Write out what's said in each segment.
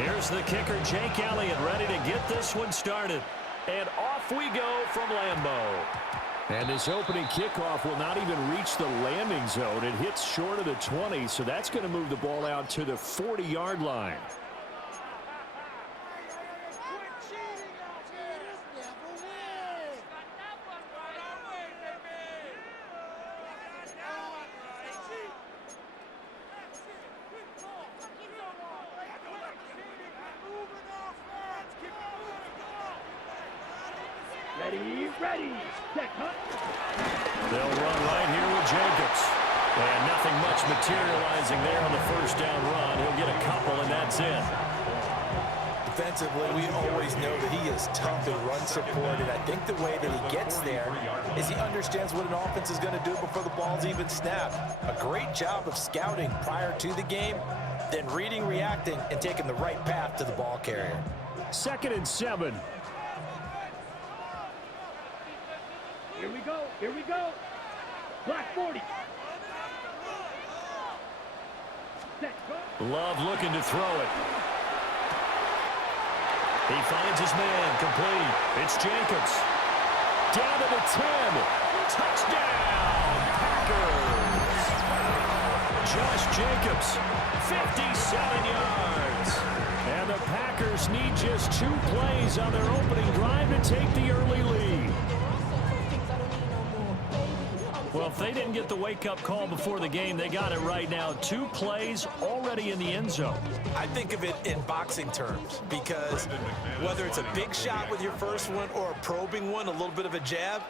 Here's the kicker, Jake Elliott, ready to get this one started. And off we go from Lambeau. And this opening kickoff will not even reach the landing zone. It hits short of the 20, so that's going to move the ball out to the 40-yard line. Ready, set, cut. They'll run right here with Jacobs. And nothing much materializing there on the first down run. He'll get a couple, and that's it. Defensively, we always know that he is tough and run support, and I think the way that he gets there is he understands what an offense is going to do before the ball's even snapped. A great job of scouting prior to the game, then reading, reacting, and taking the right path to the ball carrier. 2nd and 7. Here we go. Black 40. Set, go. Love looking to throw it. He finds his man, complete. It's Jacobs. Down to the 10. Touchdown, Packers. Josh Jacobs, 57 yards. And the Packers need just 2 plays on their opening drive to take the early lead. Well, if they didn't get the wake-up call before the game, they got it right now. 2 plays already in the end zone. I think of it in boxing terms because whether it's a big shot with your first one or a probing one, a little bit of a jab,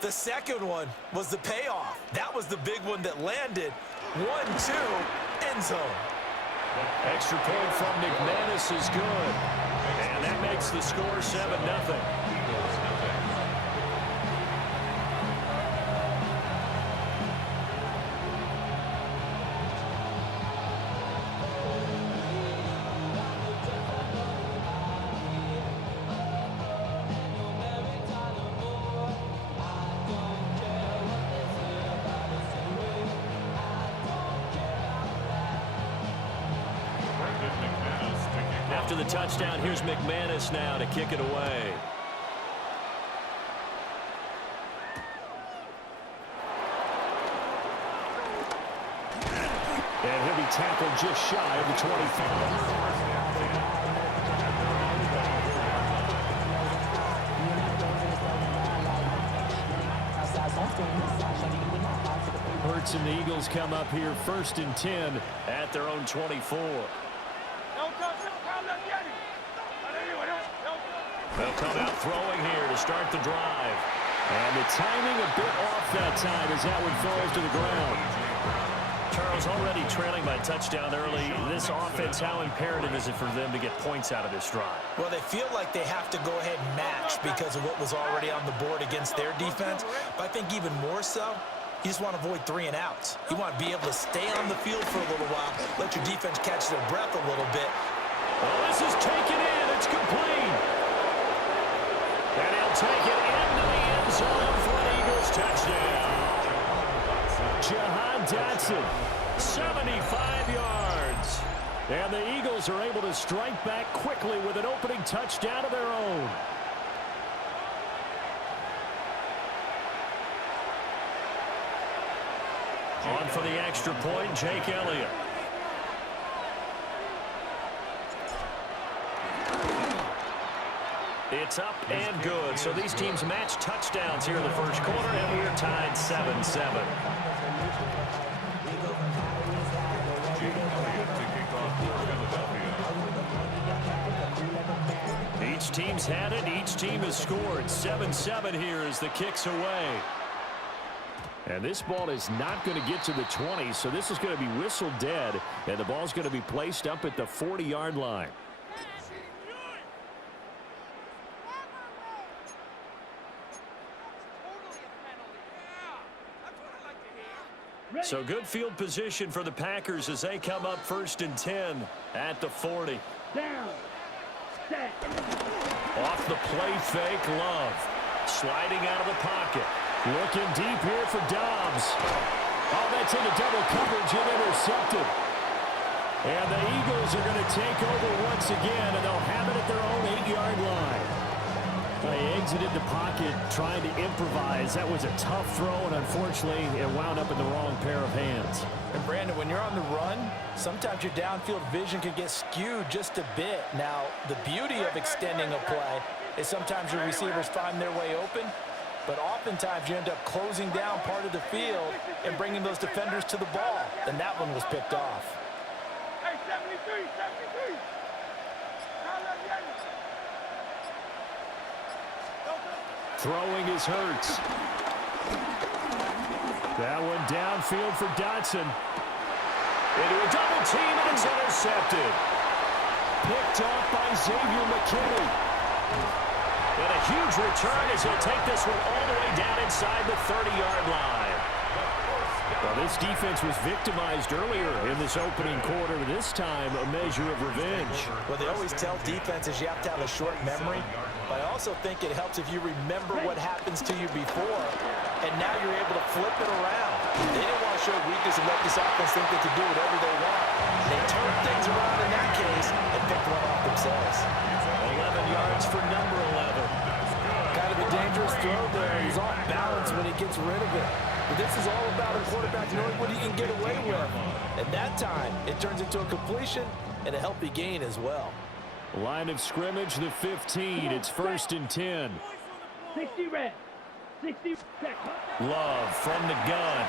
the second one was the payoff. That was the big one that landed. 1-2, end zone. Extra point from McManus is good. And that makes the score 7-0. After the touchdown, here's McManus now to kick it away. And he'll be tackled just shy of the 25. Hurts and the Eagles come up here 1st and 10 at their own 24. They'll come out throwing here to start the drive. And the timing a bit off that time as that one falls to the ground. Charles, already trailing by touchdown early. This offense, how imperative is it for them to get points out of this drive? Well, they feel like they have to go ahead and match because of what was already on the board against their defense. But I think even more so, you just want to avoid 3 and outs. You want to be able to stay on the field for a little while, let your defense catch their breath a little bit. Well, this is taken in. It's complete. And he'll take it into the end zone for an Eagles touchdown. Jahan Dotson, 75 yards. And the Eagles are able to strike back quickly with an opening touchdown of their own. On for the extra point, Jake Elliott. It's up and good. So these teams match touchdowns here in the first quarter, and we're tied 7-7. Each team's had it. Each team has scored. 7-7 here as the kick's away. And this ball is not going to get to the 20, so this is going to be whistled dead, and the ball's going to be placed up at the 40-yard line. So good field position for the Packers as they come up 1st and 10 at the 40. Down. Set. Off the play fake, Love. Sliding out of the pocket. Looking deep here for Dobbs. Oh, that's into double coverage and intercepted. And the Eagles are going to take over once again, and they'll have it at their own 8-yard line. They exited the pocket trying to improvise. That was a tough throw, and unfortunately, it wound up in the wrong pair of hands. And Brandon, when you're on the run, sometimes your downfield vision can get skewed just a bit. Now, the beauty of extending a play is sometimes your receivers find their way open, but oftentimes you end up closing down part of the field and bringing those defenders to the ball. And that one was picked off. Hey, 73, 73. Throwing is Hurts. That one downfield for Dotson. Into a double team, and it's intercepted. Picked off by Xavier McKinney. And a huge return as he'll take this one all the way down inside the 30-yard line. Well, this defense was victimized earlier in this opening quarter. This time, a measure of revenge. Well, they always tell defenses you have to have a short memory, but I also think it helps if you remember what happens to you before, and now you're able to flip it around. They didn't want to show weakness and let this offense think they could do whatever they want. They turned things around in that case and picked one off themselves. 11 yards for number 11. Kind of a dangerous throw there. He's off balance when he gets rid of it. But this is all about a quarterback knowing what he can get away with. And that time, it turns into a completion and a healthy gain as well. Line of scrimmage, the 15. It's 1st and 10. 60 red. 60 set. Love from the gun.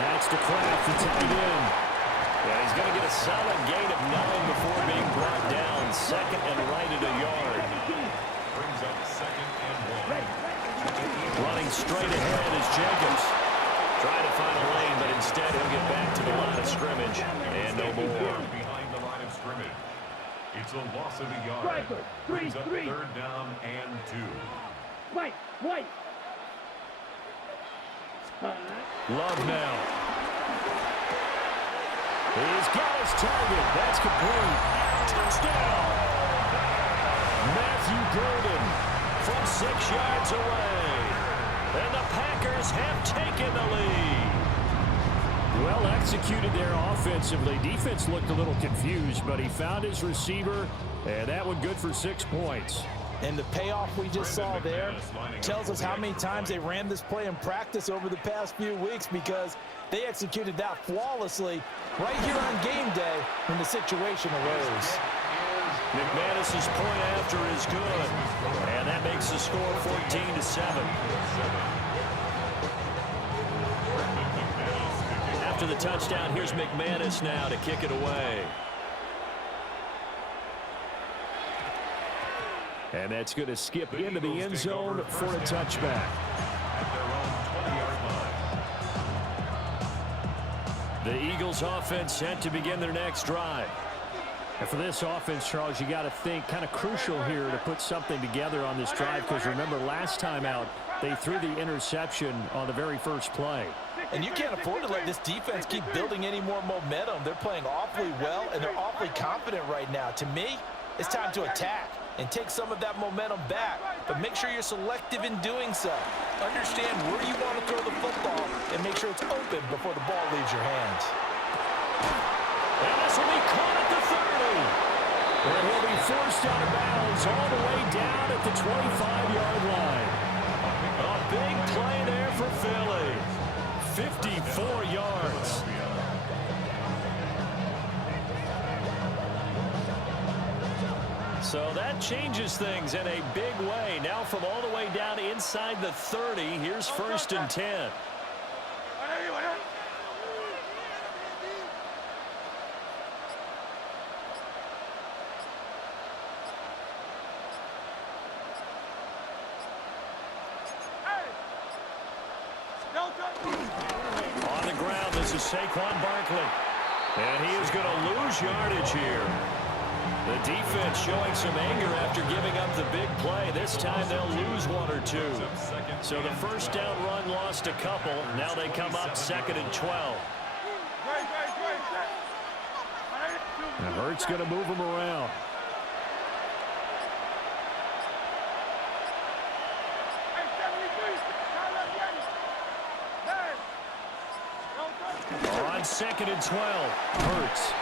That's to Kraft, the tight end. Yeah, he's going to get a solid gain of 9 before being brought down. Second and right at a yard. Brings up 2nd and 1. Running straight ahead is Jacobs. Trying to find a lane, but instead he'll get back to the line of scrimmage. And no more. Behind the line of scrimmage. It's a loss of a yard. Striker, Brings up 3-3. 3rd down and 2. White, white. Love now. He's got his target. That's complete. Touchdown. Matthew Golden from 6 yards away. And the Packers have taken the lead. Well executed there offensively. Defense looked a little confused, but he found his receiver, and that one good for 6 points. And the payoff we just saw there tells us how many times they ran this play in practice over the past few weeks, because they executed that flawlessly right here on game day when the situation arose. McManus's point after is good, and that makes the score 14-7. After the touchdown, here's McManus now to kick it away. And that's going to skip into the end zone for a touchback. At their own 20-yard line. The Eagles offense set to begin their next drive. And for this offense, Charles, you got to think kind of crucial here to put something together on this drive, because remember last time out they threw the interception on the very first play. And you can't afford to let this defense keep building any more momentum. They're playing awfully well, and they're awfully confident right now. To me, it's time to attack and take some of that momentum back, but make sure you're selective in doing so. Understand where you want to throw the football and make sure it's open before the ball leaves your hands. And this will be caught at the 30. And he'll be forced out of bounds all the way down at the 25-yard line. A big play there for Philly. 54 yards. So that changes things in a big way. Now from all the way down inside the 30, here's 1st and 10. On the ground, this is Saquon Barkley. And he is going to lose yardage here. The defense showing some anger after giving up the big play. This time they'll lose 1 or 2. So the first down run lost a couple. Now they come up 2nd and 12. And Hurts going to move him around. All right, on 2nd and 12. Hurts.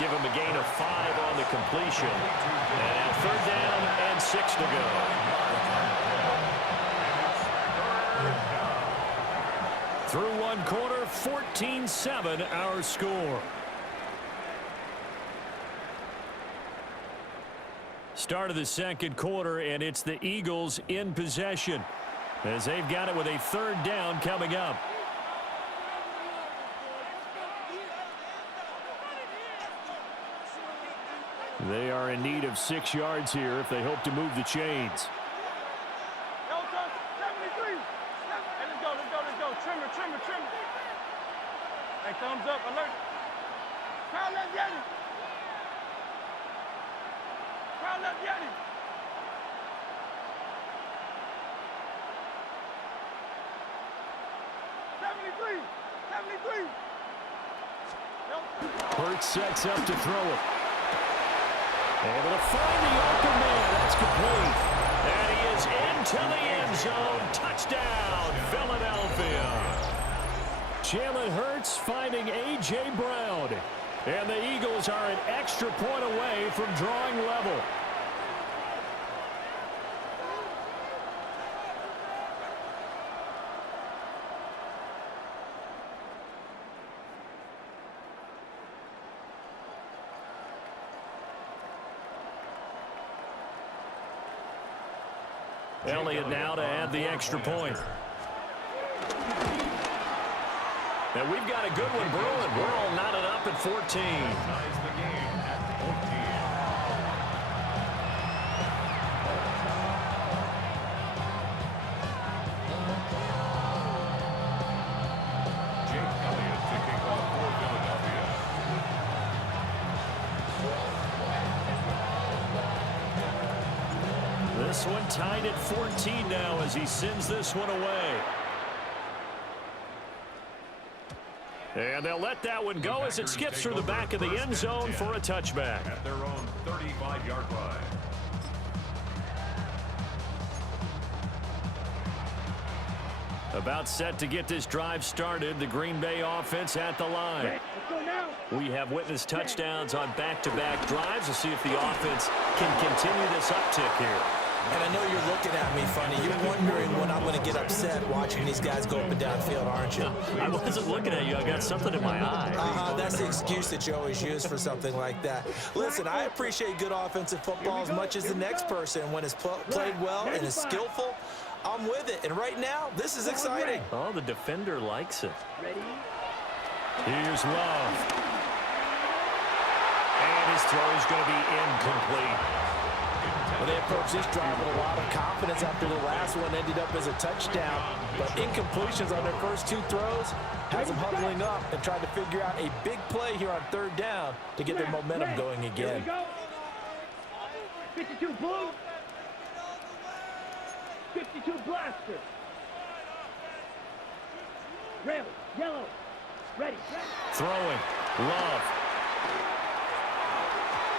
Give him a gain of 5 on the completion. And now 3rd down and 6 to go. Through 1 quarter, 14-7 our score. Start of the 2nd quarter, and it's the Eagles in possession as they've got it with a 3rd down coming up. They are in need of 6 yards here if they hope to move the chains. Yo, 73. Hey, let's go. Trimmer. Hey, thumbs up, alert. Crowd left Yeti. 73. Hurts sets up to throw it. Able to find the open man. That's complete. And he is into the end zone. Touchdown, Philadelphia. Jalen Hurts finding A.J. Brown. And the Eagles are an extra point away from drawing level. Elliott now to add the extra point. And we've got a good one brewing. We're all knotted up at 14. Ties the game at 14. Jake Elliott to kick off for Philadelphia. This one tied at 14 now as he sends this one away. And they'll let that one go as it skips through the back of the end zone for a touchback. At their own 35-yard line. About set to get this drive started. The Green Bay offense at the line. Let's go now. We have witnessed touchdowns on back-to-back drives. We'll see if the offense can continue this uptick here. And I know you're looking at me funny. You're wondering when I'm going to get upset watching these guys go up and down field, aren't you? I wasn't looking at you. I got something in my eye. That's the excuse that you always use for something like that. Listen, I appreciate good offensive football as much as the next person. When it's played well and is skillful, I'm with it. And right now, this is exciting. Oh, the defender likes it. Ready? Here's Love. And his throw is going to be incomplete. Well, they approach this drive with a lot of confidence after the last one ended up as a touchdown. But incompletions on their first 2 throws has them huddling up and trying to figure out a big play here on 3rd down to get their momentum going Here again. we go. 52 blue. 52 blaster. Red, yellow. Ready. Throwing. Love.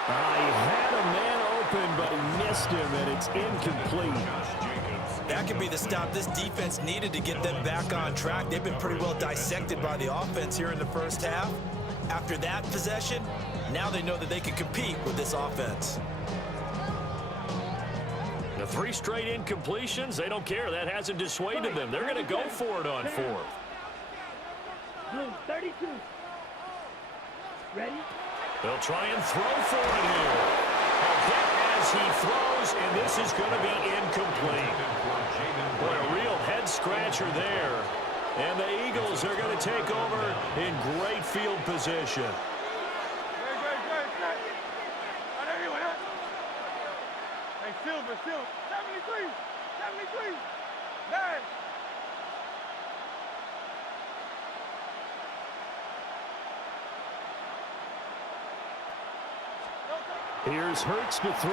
He had a man open, but he missed him, and it's incomplete. That could be the stop this defense needed to get them back on track. They've been pretty well dissected by the offense here in the first half. After that possession, now they know that they can compete with this offense. The 3 straight incompletions, they don't care. That hasn't dissuaded them. They're going to go for it on 4th. Blue, 32. Ready? They'll try and throw for it here. A hit as he throws, and this is going to be incomplete. Boy, a real head-scratcher there. And the Eagles are going to take over in great field position. Great. On everyone, huh? Hey, Silver. 73. 9. Here's Hurts to throw.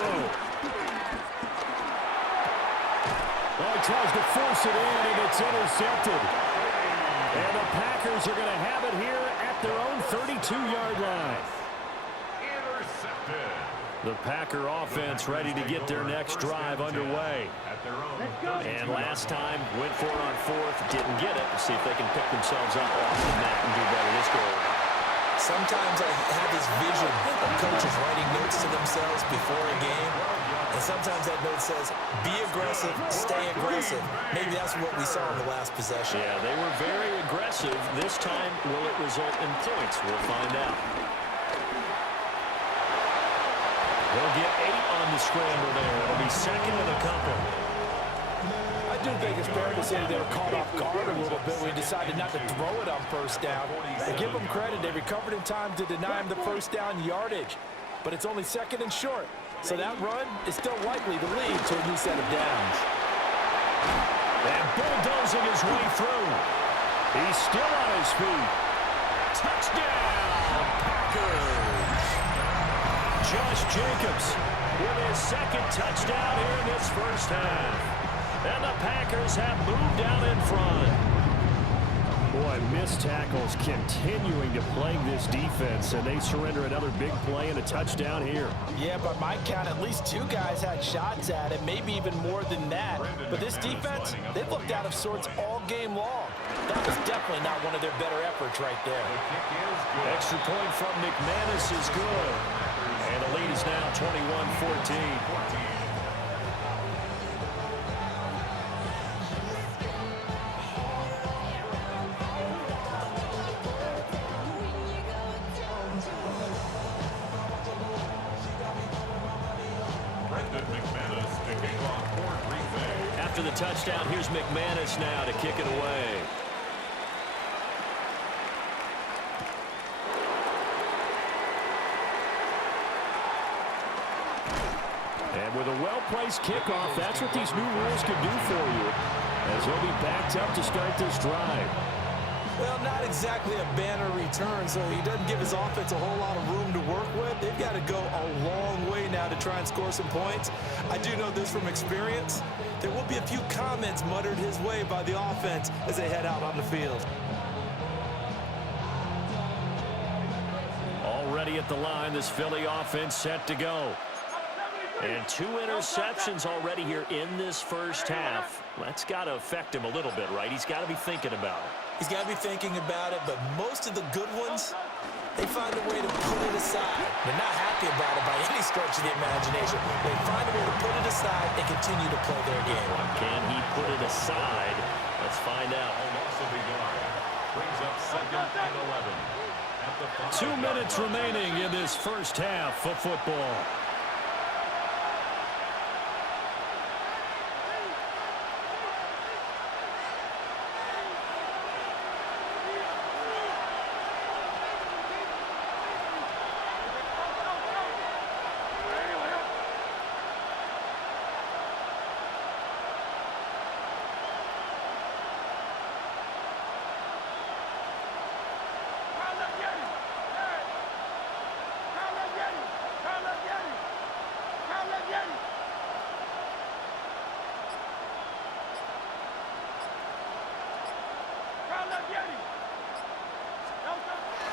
Well, he tries to force it in, and it's intercepted. And the Packers are going to have it here at their own 32-yard line. Intercepted. The Packer offense ready to get their next drive underway. And last time, went for it on fourth, didn't get it. See if they can pick themselves up off the mat and do better this goal. Sometimes I have this vision of coaches writing notes to themselves before a game, and sometimes that note says, be aggressive, stay aggressive. Maybe that's what we saw in the last possession. Yeah, they were very aggressive. This time, will it result in points? We'll find out. They'll get 8 on the scramble there. It'll be second and a couple. I do think it's fair to say they were caught off guard a little bit when we decided not to throw it on first down. But give them credit, they recovered in time to deny him the first down yardage. But it's only second and short, so that run is still likely to lead to a new set of downs. And bulldozing his way through. He's still on his feet. Touchdown, Packers! Josh Jacobs with his second touchdown here in this first half. And the Packers have moved down in front. Boy, missed tackles continuing to plague this defense, and they surrender another big play and a touchdown here. Yeah, by my count, at least 2 guys had shots at it, maybe even more than that. But this defense, they looked out of sorts all game long. That was definitely not one of their better efforts right there. Extra point from McManus is good. And the lead is now 21-14. After the touchdown, here's McManus now to kick it away. And with a well-placed kickoff, that's what these new rules can do for you, as he'll be backed up to start this drive. Well, not exactly a banner return, so he doesn't give his offense a whole lot of room to work with. They've got to go a long way now to try and score some points. I do know this from experience. There will be a few comments muttered his way by the offense as they head out on the field. Already at the line, this Philly offense set to go. And 2 interceptions already here in this first half. That's got to affect him a little bit, right? He's got to be thinking about it. He's got to be thinking about it, but most of the good ones, they find a way to put it aside. They're not happy about it by any stretch of the imagination. They find a way to put it aside and continue to play their game. Can he put it aside? Let's find out. Brings up second and 11. 2 minutes remaining in this first half of football.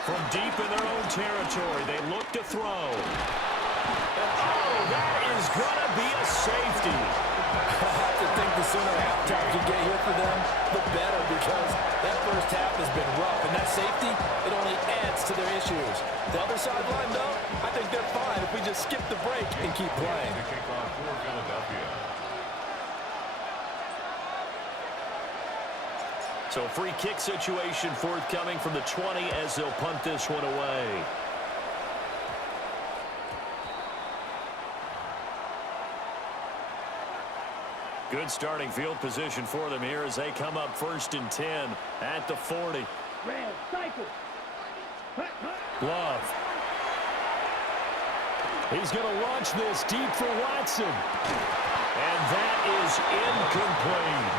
From deep in their own territory, they look to throw. And, oh, that is going to be a safety. I have to think the sooner halftime can get here for them, the better, because that first half has been rough. And that safety, it only adds to their issues. The other sideline, though, I think they're fine if we just skip the break and keep playing. The kickoff for Philadelphia. So free kick situation forthcoming from the 20 as they'll punt this one away. Good starting field position for them here as they come up 1st and 10 at the 40. Red, cycle. Love. He's going to launch this deep for Watson. And that is incomplete.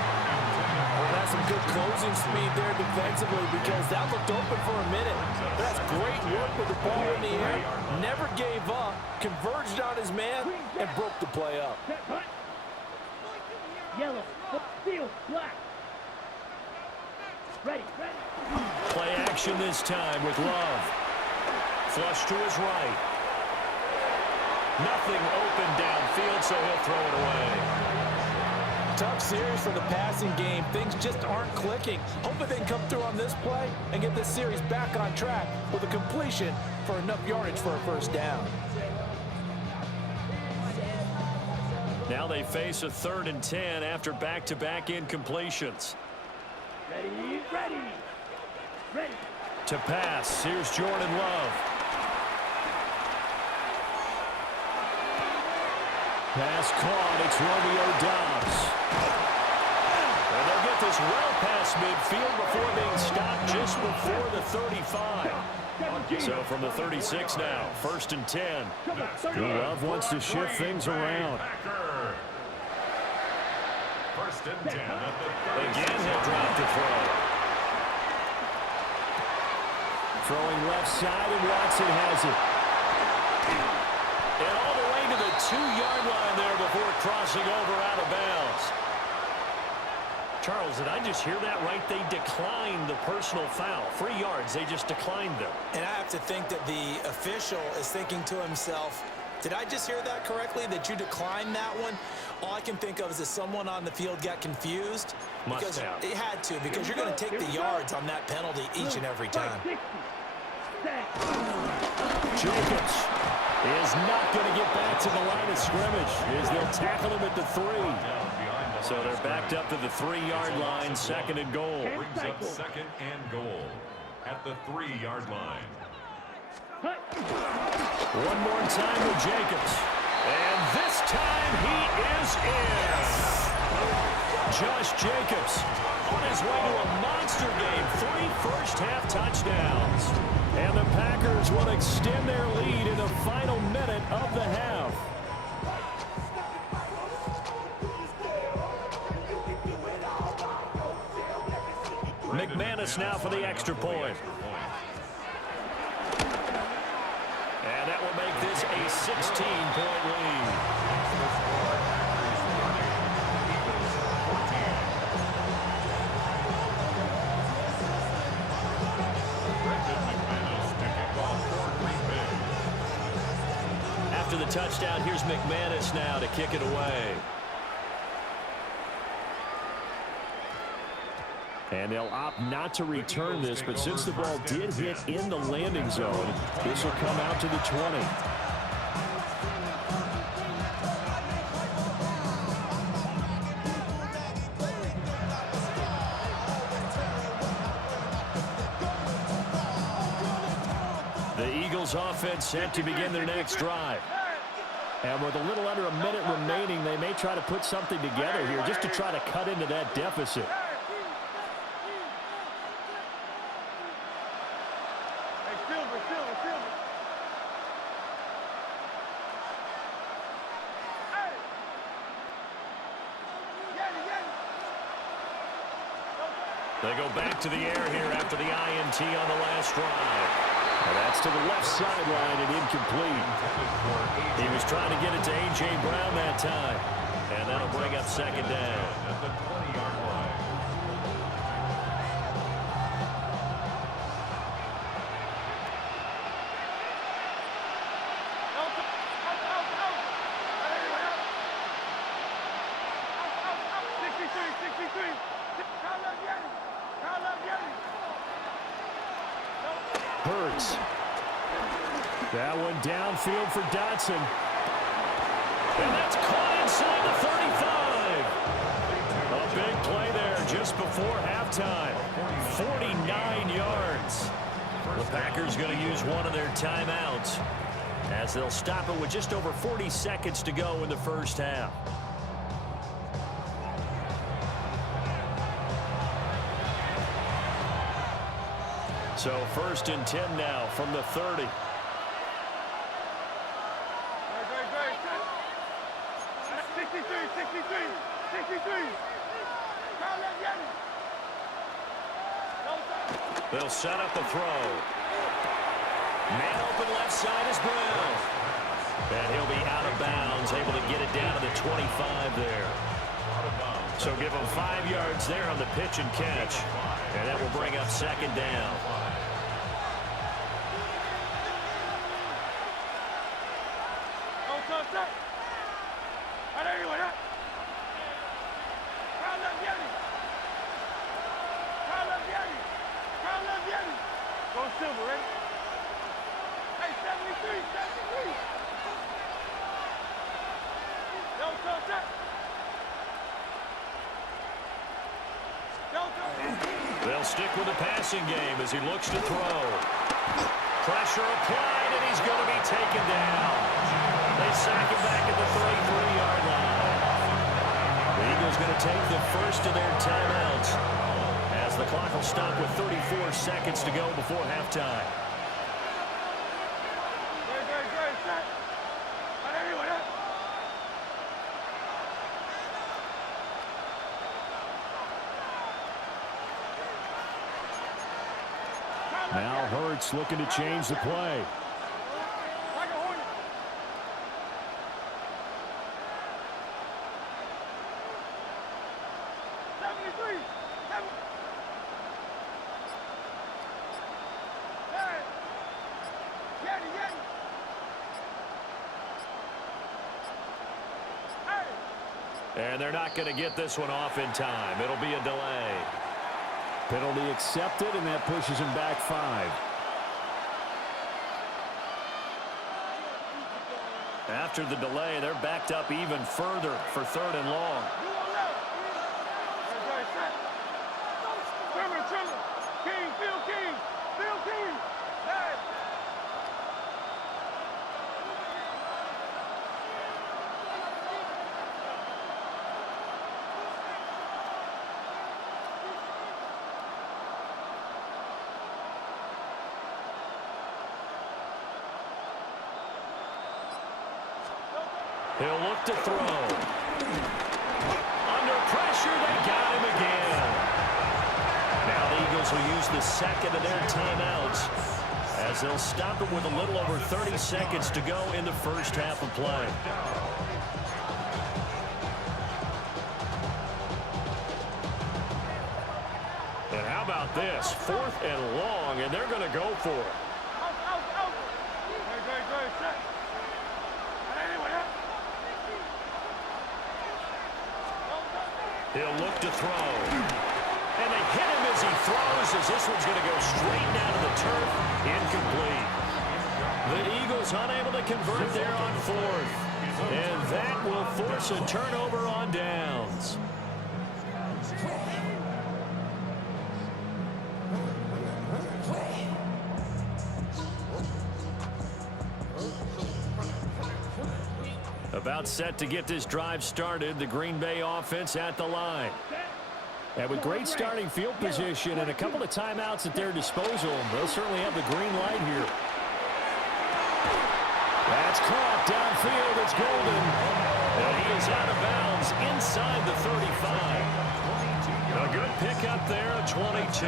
Well, that's some good closing speed there defensively because that looked open for a minute. That's great work with the ball in the air. Never gave up, converged on his man, and broke the play up. Yellow, field, black. Ready, ready. Play action this time with Love. Flush to his right. Nothing open downfield, so he'll throw it away. Tough series for the passing game. Things just aren't clicking. Hoping they can come through on this play and get this series back on track with a completion for enough yardage for a first down. Now they face a 3rd and 10 after back-to-back incompletions. Ready, ready, ready. To pass, here's Jordan Love. Pass caught, it's Romeo Doubs. And they'll get this well past midfield before being stopped just before the 35. So from the 36 now, 1st and 10. Love wants to shift things around. First and 10 at the Again, he'll drop to throw. Throwing left side, and Watson has it. And all the way to the 2-yard line there before crossing over out of bounds. Charles, did I just hear that right? They declined the personal foul. 3 yards, they just declined them. And I have to think that the official is thinking to himself, did I just hear that correctly, that you declined that one? All I can think of is that someone on the field got confused. Must because have. it had to, because you're going to take the yards on that penalty each and every time. Jacobs is not going to get back to the line of scrimmage as they'll tackle him at the 3. So they're backed up to the 3-yard line, 2nd and goal. brings up 2nd and goal at the 3-yard line. One more time with Jacobs. And this time he is in. Josh Jacobs on his way to a monster game. 3 first-half touchdowns. And the Packers will extend their lead in the final minute of the half. McManus now for the extra point. And that will make this a 16-point lead. After the touchdown, here's McManus now to kick it away. And they'll opt not to return this, but since the ball did hit in the landing zone, this will come out to the 20. The Eagles offense set to begin their next drive. And with a little under a minute remaining, they may try to put something together here just to try to cut into that deficit. They go back to the air here after the INT on the last drive. And that's to the left sideline and incomplete. He was trying to get it to A.J. Brown that time. And that'll bring up 2nd down. At the 20-yard line. Hurts. That one downfield for Dotson. And that's caught inside the 35. A big play there just before halftime. 49 yards. The Packers going to use one of their timeouts as they'll stop it with just over 40 seconds to go in the first half. So 1st and 10 now from the 30. They'll set up the throw. Man open left side is Brown. And he'll be out of bounds, able to get it down to the 25 there. So give him 5 yards there on the pitch and catch. And that will bring up 2nd down. 73, 73. They'll stick with the passing game as he looks to throw. Pressure applied, and he's going to be taken down. They sack him back at the 33-yard line. The Eagles going to take the first of their timeouts as the clock will stop with 34 seconds to go before halftime. Now Hurts looking to change the play. And they're not going to get this one off in time. It'll be a delay. Penalty accepted, and that pushes him back 5. After the delay, they're backed up even further for 3rd and long. He'll look to throw. Under pressure, they got him again. Now the Eagles will use the second of their timeouts as they'll stop it with a little over 30 seconds to go in the first half of play. And how about this? 4th and long, and they're going to go for it. He'll look to throw. And they hit him as he throws, as this one's going to go straight down to the turf. Incomplete. The Eagles unable to convert there on 4th. And that will force a turnover on downs. About set to get this drive started, the Green Bay offense at the line. And with great starting field position and a couple of timeouts at their disposal, they'll certainly have the green light here. That's caught downfield. It's Golden. And he is out of bounds inside the 35. A good pickup there at 22.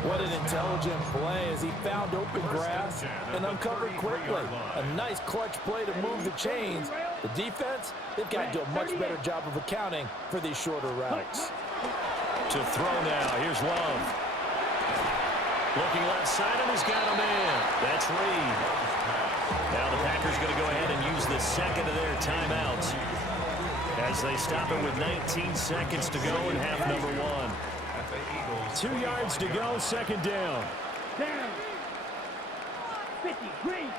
What an intelligent play as he found open grass and uncovered quickly. A nice clutch play to move the chains. The defense, they've got to do a much better job of accounting for these shorter routes. To throw now, here's Love. Looking left side, and he's got a man. That's Reed. Now the Packers going to go ahead and use the second of their timeouts as they stop it with 19 seconds to go in half number 1. 2 yards to go, second down. Down. 50, green.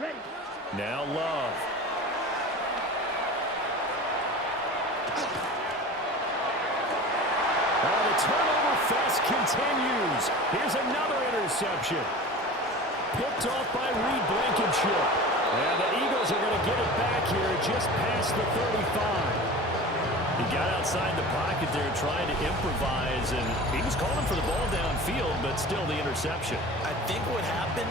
Ready. Now Love. The turnover fest continues. Here's another interception. Picked off by Reed Blankenship. And the Eagles are going to get it back here just past the 35. He got outside the pocket there trying to improvise, and he was calling for the ball downfield, but still the interception. I think what happened,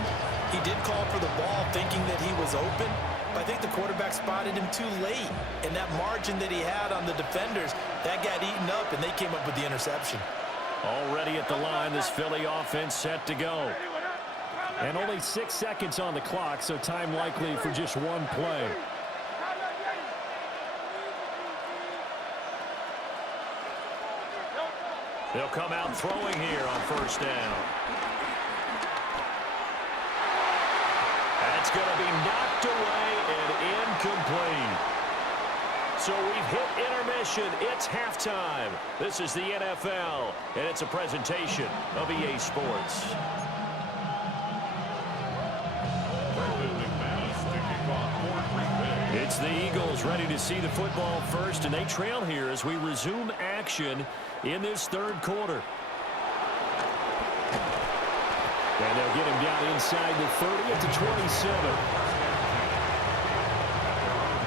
he did call for the ball thinking that he was open, but I think the quarterback spotted him too late. And that margin that he had on the defenders, that got eaten up, and they came up with the interception. Already at the line, this Philly offense set to go. And only 6 seconds on the clock, so time likely for just one play. They'll come out throwing here on first down. That's going to be knocked away and incomplete. So we've hit intermission. It's halftime. This is the NFL, and it's a presentation of EA Sports. It's the Eagles ready to see the football first, and they trail here as we resume action in this third quarter. And they'll get him down inside the 30 at the 27.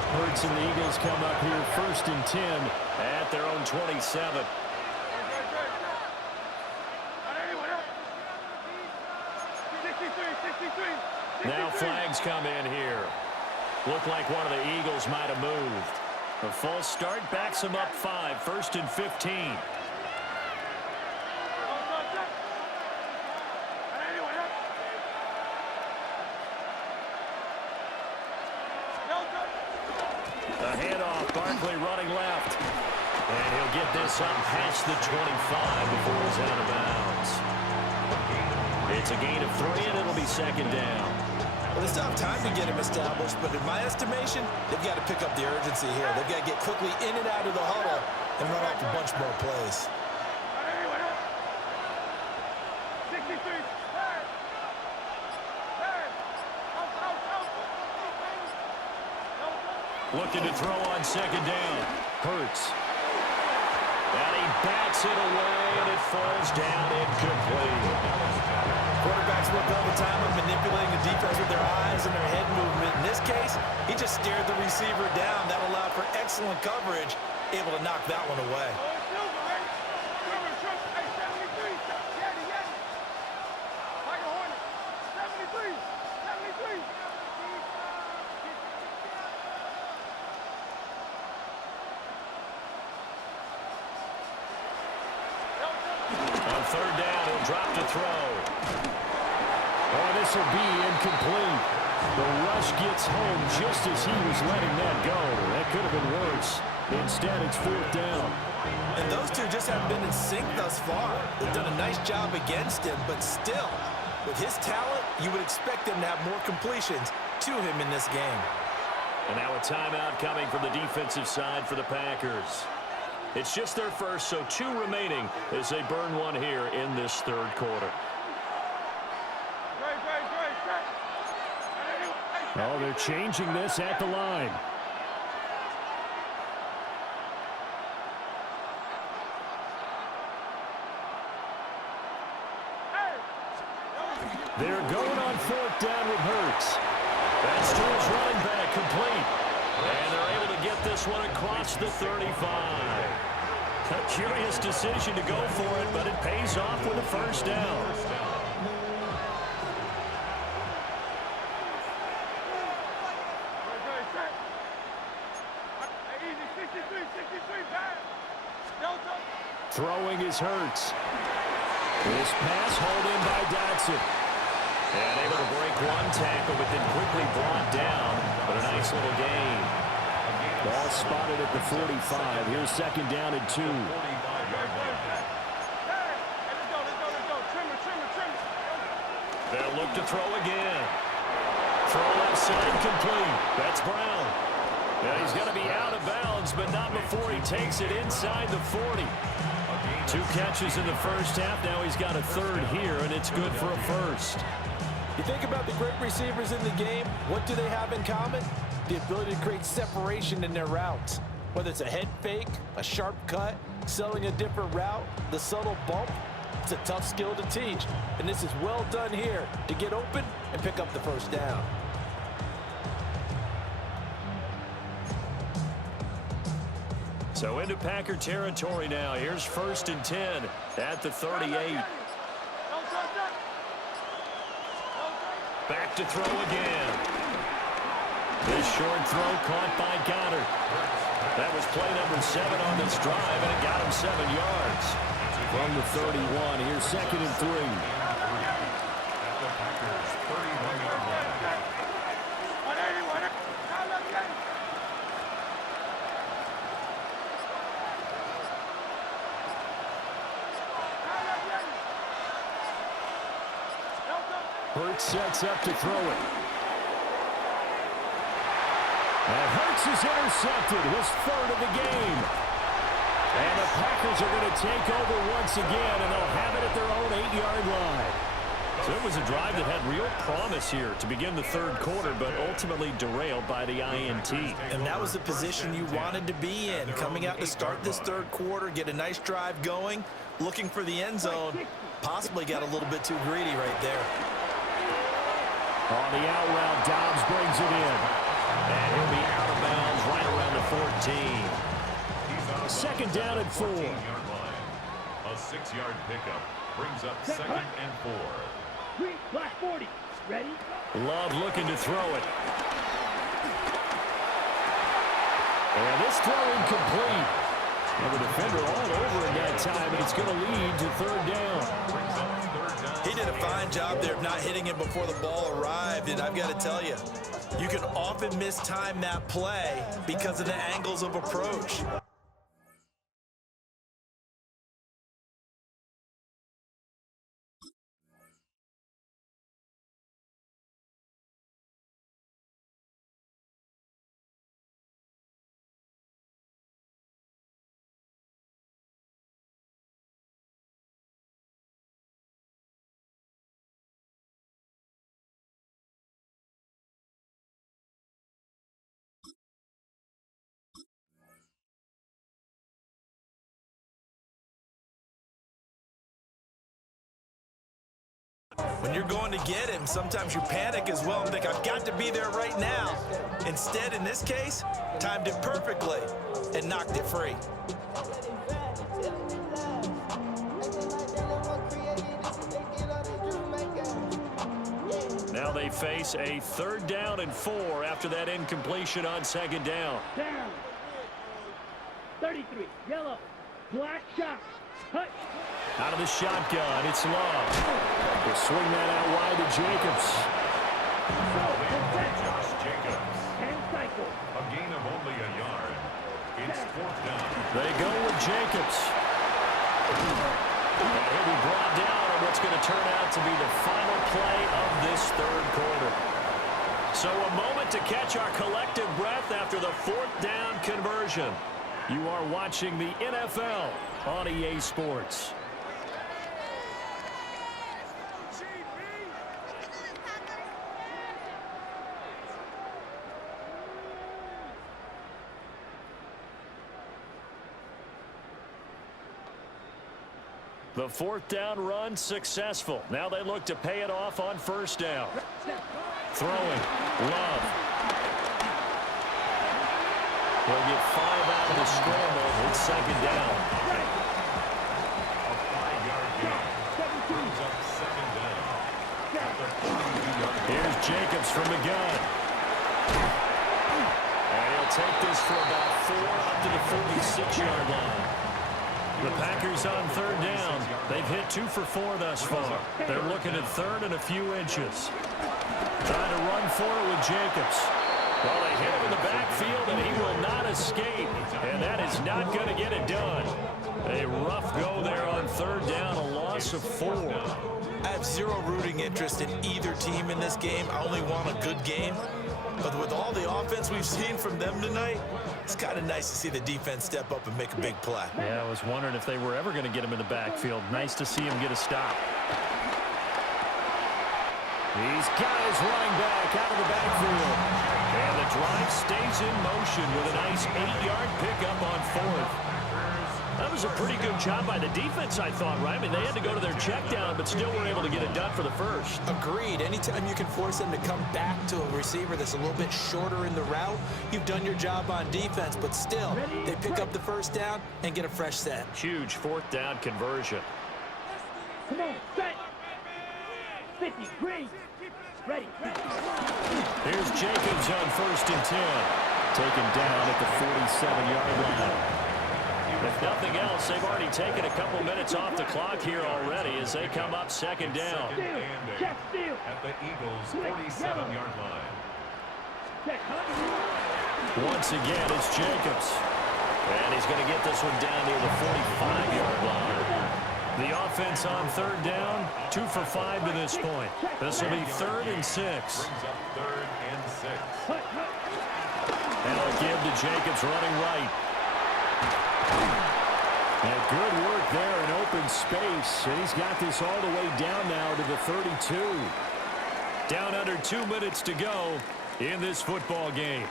Hurts and the Eagles come up here 1st and 10 at their own 27. Now flags come in here. Look like one of the Eagles might have moved. A false start backs them up 5, 1st and 15. A handoff, Barkley running left. And he'll get this up past the 25 before he's out of bounds. It's a gain of 3, and it'll be 2nd down. Well, they still have time to get him established, but in my estimation, they've got to pick up the urgency here. They've got to get quickly in and out of the huddle and run off a bunch more plays. Looking to throw on 2nd down. Hurts. And he bats it away, and it falls down incomplete. Quarterbacks work all the time on manipulating the defense with their eyes and their head movement. In this case, he just stared the receiver down. That allowed for excellent coverage, able to knock that one away. On 3rd down, he'll drop to throw. Oh, this will be incomplete. The rush gets home just as he was letting that go. That could have been worse. Instead, it's 4th down. And those two just haven't been in sync thus far. They've done a nice job against him, but still, with his talent, you would expect him to have more completions to him in this game. And now a timeout coming from the defensive side for the Packers. It's just their first, so 2 remaining as they burn one here in this third quarter. Oh, they're changing this at the line. They're going on 4th down with Hurts. That's to his running back, complete. And they're able to get this one across the 35. A curious decision to go for it, but it pays off with a 1st down. Throwing is Hurts. This pass hauled in by Dotson. And able to break one tackle, but then quickly brought down. But a nice little gain. Ball spotted at the 45. Here's 2nd down and 2. They'll look to throw again. Throw left side complete. That's Brown. Now he's going to be out of bounds, but not before he takes it inside the 40. 2 catches in the first half. Now he's got a 3rd here, and it's good for a 1st. You think about the great receivers in the game, what do they have in common? The ability to create separation in their routes. Whether it's a head fake, a sharp cut, selling a different route, the subtle bump, it's a tough skill to teach. And this is well done here to get open and pick up the 1st down. So into Packer territory now. Here's 1st and 10 at the 38. Back to throw again. This short throw caught by Goddard. That was play number 7 on this drive, and it got him 7 yards. From the 31, here's 2nd and 3. Hurts sets up to throw it. And Hurts is intercepted, his third of the game. And the Packers are going to take over once again, and they'll have it at their own 8-yard line. So it was a drive that had real promise here to begin the third quarter, but ultimately derailed by the INT. And that was the position you wanted to be in, coming out to start this third quarter, get a nice drive going, looking for the end zone. Possibly got a little bit too greedy right there. On the out route, Dobbs brings it in. And he'll be out of bounds right around the 14. Second down and 4. A 6-yard pickup brings up second and 4. Green, black 40. Ready? Love looking to throw it. And this throw incomplete. And the defender all over in that time, and it's going to lead to third down. He did a fine job there of not hitting him before the ball arrived, and I've got to tell you, you can often mistime that play because of the angles of approach. When you're going to get him, sometimes you panic as well and think, I've got to be there right now. Instead, in this case, timed it perfectly and knocked it free. Now they face a third down and 4 after that incompletion on second down. Down. 33. Yellow. Black shot. Hut. Out of the shotgun, it's Love. They swing that out wide to Jacobs. Josh Jacobs. And cycle. A gain of only a yard. It's fourth down. They go with Jacobs. And he'll be brought down on what's going to turn out to be the final play of this third quarter. So a moment to catch our collective breath after the fourth down conversion. You are watching the NFL on EA Sports. The fourth down run successful. Now they look to pay it off on first down. Throwing. Love. They'll get 5 out of the scramble. It's second down. A 5-yard gain. Brings up second down. At the 42-yard line. Here's Jacobs from the gun. And he'll take this for about 4 up to the 46-yard line. The Packers on third down. They've hit 2 for 4 thus far. They're looking at third and a few inches. Trying to run for it with Jacobs. Well, they hit him in the backfield, and he will not escape. And that is not going to get it done. A rough go there on third down, a loss of 4. I have zero rooting interest in either team in this game. I only want a good game. But with all the offense we've seen from them tonight, it's kind of nice to see the defense step up and make a big play. Yeah, I was wondering if they were ever going to get him in the backfield. Nice to see him get a stop. He's got his running back out of the backfield. And the drive stays in motion with a nice 8-yard pickup on fourth. That was a pretty good job by the defense, I thought, right? I mean, they had to go to their check down, but still were able to get it done for the first. Agreed. Anytime you can force them to come back to a receiver that's a little bit shorter in the route, you've done your job on defense, but still, they pick up the first down and get a fresh set. Huge fourth down conversion. Come on, set. 50, green. Ready. Here's Jacobs on first and 10. Taken down at the 47-yard line. If nothing else, they've already taken a couple minutes off the clock here already as they come up second down. Second and 8 Check steal. at the Eagles' 47-yard line. Check, hut. Once again, it's Jacobs. And he's going to get this one down near the 45-yard line. The offense on third down, 2 for 5 to this point. This will be 3rd and 6. Brings up 3rd and 6. Hut, hut. And it'll give to Jacobs running right. And good work there in open space. And he's got this all the way down now to the 32. Down under 2 minutes to go in this football game.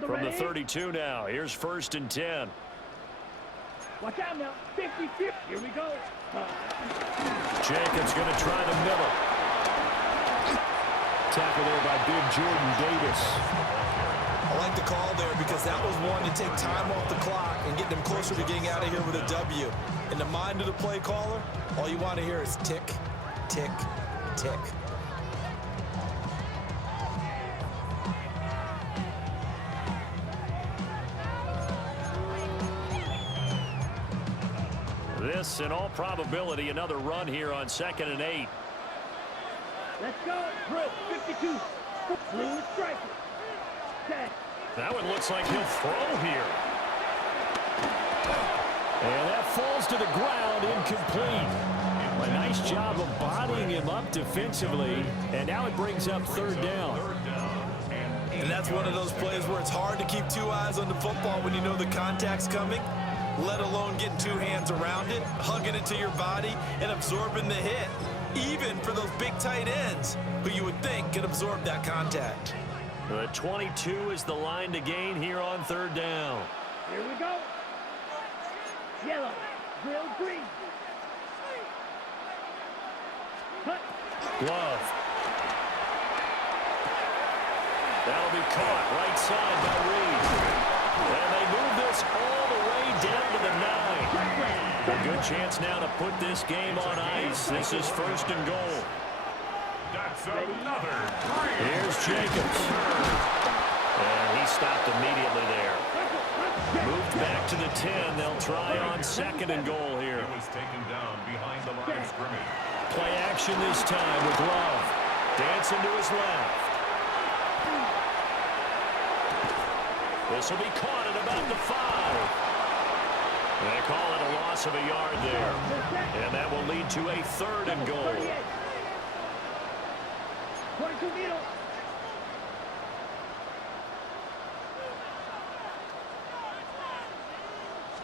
From the 32 now, here's 1st and 10. Watch out now. 50-50. Here we go. Jacobs going to try the middle. Tackle there by big Jordan Davis. I like the call there because that was one to take time off the clock and get them closer to getting out of here with a W. In the mind of the play caller, all you want to hear is tick, tick, tick. This, in all probability, another run here on 2nd and 8. Let's go. Drill. 52. Blue striker. 10. That one looks like he'll throw here. And that falls to the ground, incomplete. A nice job of bodying him up defensively. And now it brings up 3rd down. And that's one of those plays where it's hard to keep 2 eyes on the football when you know the contact's coming, let alone getting 2 hands around it, hugging it to your body, and absorbing the hit. Even for those big tight ends who you would think can absorb that contact. The 22 is the line to gain here on 3rd down. Here we go. Yellow. Drill green. Cut. Glove. That'll be caught right side by Reed. And they move this all the way down to the 9. A good chance now to put this game on ice. This is 1st and goal. That's another 3. Here's Jacobs. And he stopped immediately there. Moved back to the 10. They'll try on 2nd and goal here. He was taken down behind the line of scrimmage. Play action this time with Love. Dancing to his left. This will be caught at about the 5. They call it a loss of a yard there. And that will lead to a 3rd and goal. 22 middle.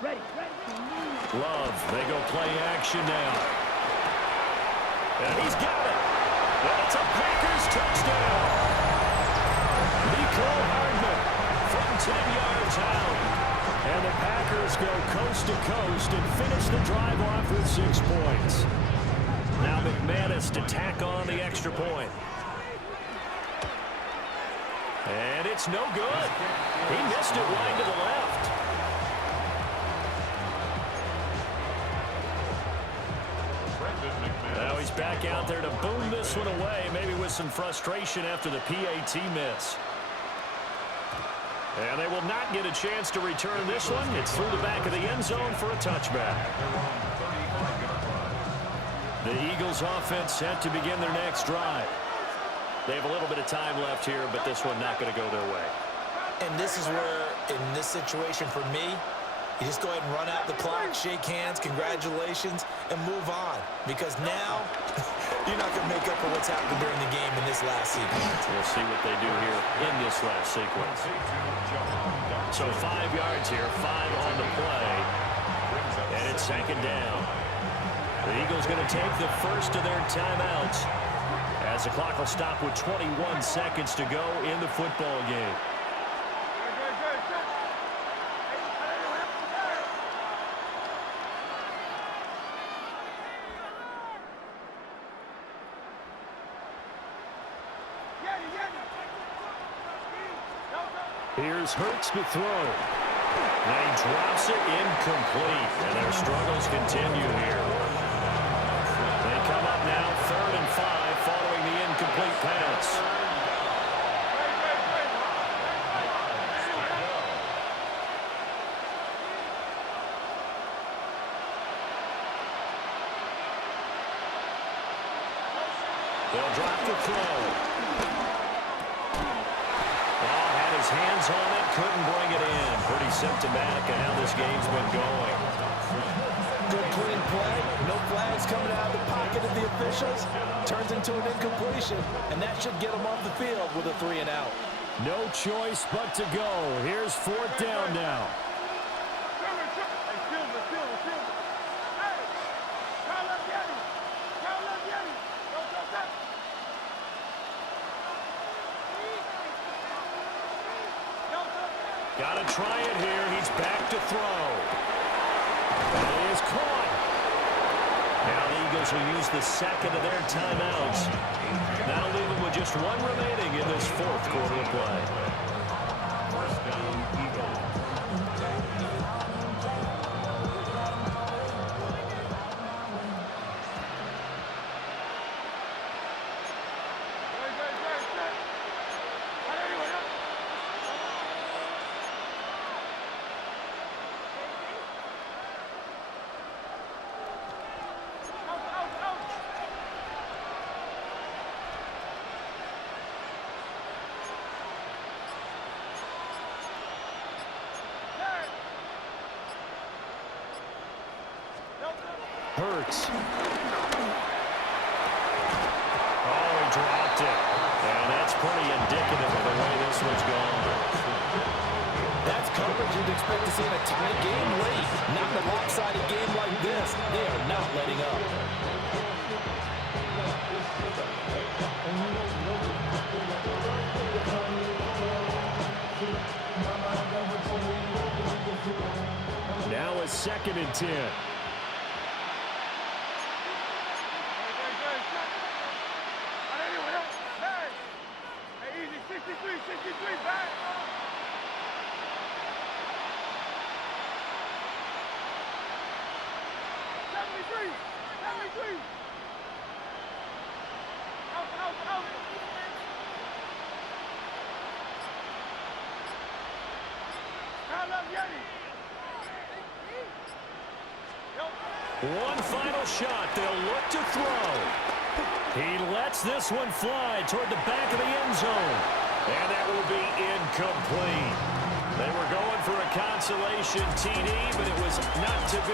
Ready. Love, they go play action now. And he's got it. And it's a Packers touchdown. Nico Hardman from 10 yards out. And the Packers go coast to coast and finish the drive off with 6 points. Now McManus to tack on the extra point. And it's no good. He missed it wide to the left. Now he's back out there to boom this one away, maybe with some frustration after the PAT miss. And they will not get a chance to return this one. It's through the back of the end zone for a touchback. The Eagles offense set to begin their next drive. They have a little bit of time left here, but this one not going to go their way. And this is where, in this situation for me, you just go ahead and run out the clock, shake hands, congratulations, and move on. Because now, you're not going to make up for what's happened during the game in this last sequence. We'll see what they do here in this last sequence. So 5 yards here, 5 on the play. And it's 2nd down. The Eagles going to take the first of their timeouts as the clock will stop with 21 seconds to go in the football game. Here's Hurts to throw. And he drops it incomplete. And their struggles continue here. They come up now 3rd and 5 following the incomplete pass. They'll drop the throw. Hands on it, couldn't bring it in. Pretty symptomatic of how this game's been going. Good clean play. No flags coming out of the pocket of the officials. Turns into an incompletion, and that should get them off the field with a 3 and out. No choice but to go. Here's 4th down now. Got to try it here. He's back to throw. That is caught. Now the Eagles will use the second of their timeouts. That'll leave them with just 1 remaining in this 4th quarter of play. First down, Eagles. Hurts. Oh, he dropped it. And that's pretty indicative of the way this one's gone. That's coverage you'd expect to see in a tight game late. Not in a lopsided game like this. They are not letting up. Now a 2nd and 10. One final shot. They'll look to throw. He lets this one fly toward the back of the end zone. And that will be incomplete. They were going for a consolation TD, but it was not to be.